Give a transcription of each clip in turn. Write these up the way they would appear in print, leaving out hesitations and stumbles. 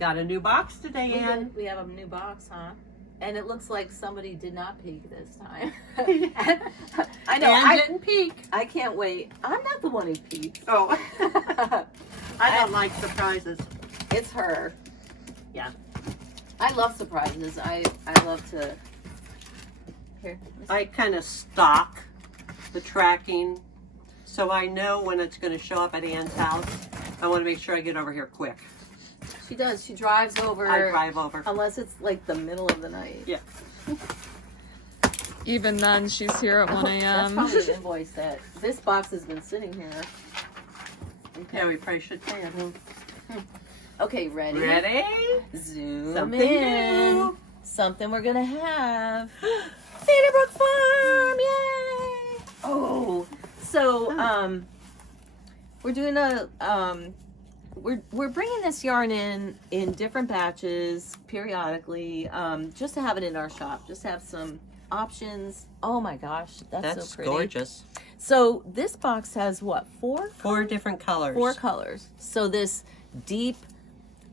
Got a new box today, Ann. We have a new box, huh? And it looks like somebody did not peek this time. I know. Ann didn't peek. I can't wait. I'm not the one who peeked. Oh. I don't like surprises. It's her. Yeah. I love surprises. I love to. Here. I kind of stalk the tracking so I know when it's going to show up at Ann's house. I want to make sure I get over here quick. She does. She drives over. I drive over. Unless it's like the middle of the night. Yeah. Even then, she's here at 1 That's a.m. probably an invoice that this box has been sitting here. Okay. Yeah, we probably should pay it. Okay, ready? Ready? Zoom Something in. new. Something we're gonna have. Feederbrook Farm! Yay! Oh, so we're doing a we're bringing this yarn in different batches periodically, just to have it in our shop, just to have some options. Oh my gosh, that's so pretty. Gorgeous. So this box has what, Four different colors. 4 colors. So this deep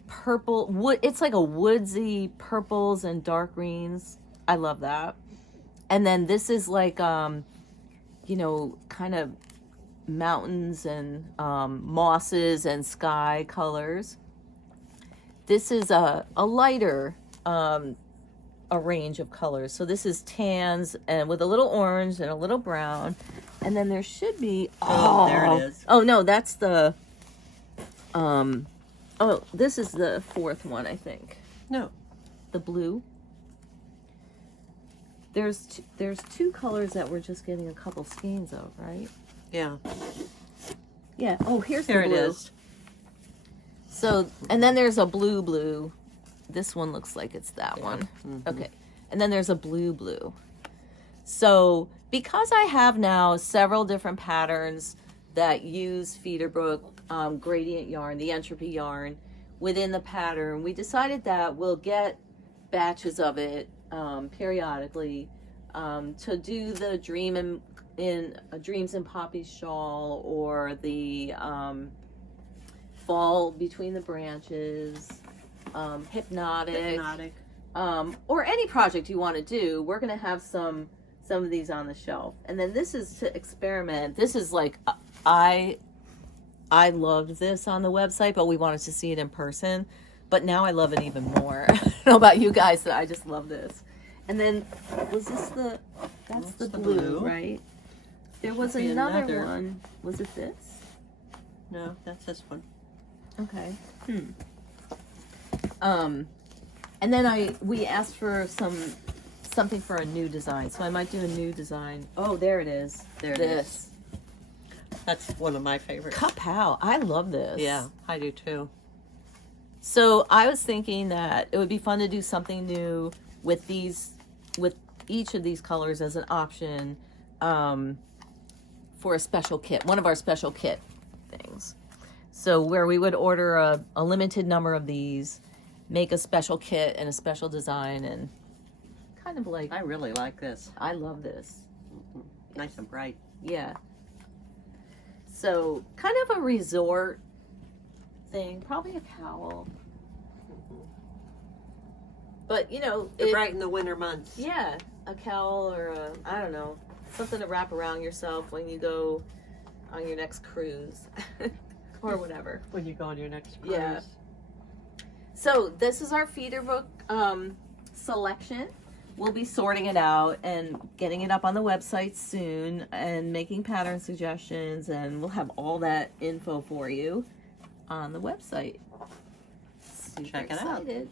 purple wood, it's like a woodsy purples and dark greens. I love that. And then this is like you know, kind of mountains and mosses and sky colors. This is a lighter a range of colors. So this is tans and with a little orange and a little brown. And then there should be there it is. Oh no, that's the oh, this is the 4th one, I think. No. The blue. There's 2 colors that we're just getting a couple skeins of, right? Yeah. Yeah. Oh, here's There the it blue. is. So, and then there's a blue. This one looks like it's that one. Mhm. Okay. And then there's a blue. So, because I have now several different patterns that use Feederbrook gradient yarn, the Entropy yarn, within the pattern, we decided that we'll get batches of it periodically to do the Dreams and Poppy's shawl, or the Fall Between the Branches, hypnotic, or any project you want to do. We're going to have some of these on the shelf. And then this is to experiment. This is like, I loved this on the website, but we wanted to see it in person. But now I love it even more. I don't know about you guys, but I just love this. And then, was this that's the blue, right? There was another one. Was it this? No, that's this one. Okay. And then we asked for something for a new design. So I might do a new design. Oh, there it is. There it is. That's one of my favorites. Kapow. I love this. Yeah, I do too. So I was thinking that it would be fun to do something new with each of these colors as an option for a special kit, one of our special kit things. So where we would order a limited number of these, make a special kit and a special design, and kind of like, I really like this. I love this. Nice and bright. Yeah. So kind of a resort thing, probably a cowl. But you know, They're bright in the winter months. Yeah, a cowl or I don't know, something to wrap around yourself when you go on your next cruise or whatever. When you go on your next cruise. Yeah. So this is our Feederbrook selection. We'll be sorting it out and getting it up on the website soon and making pattern suggestions, and we'll have all that info for you on the website. Super Check it out. excited.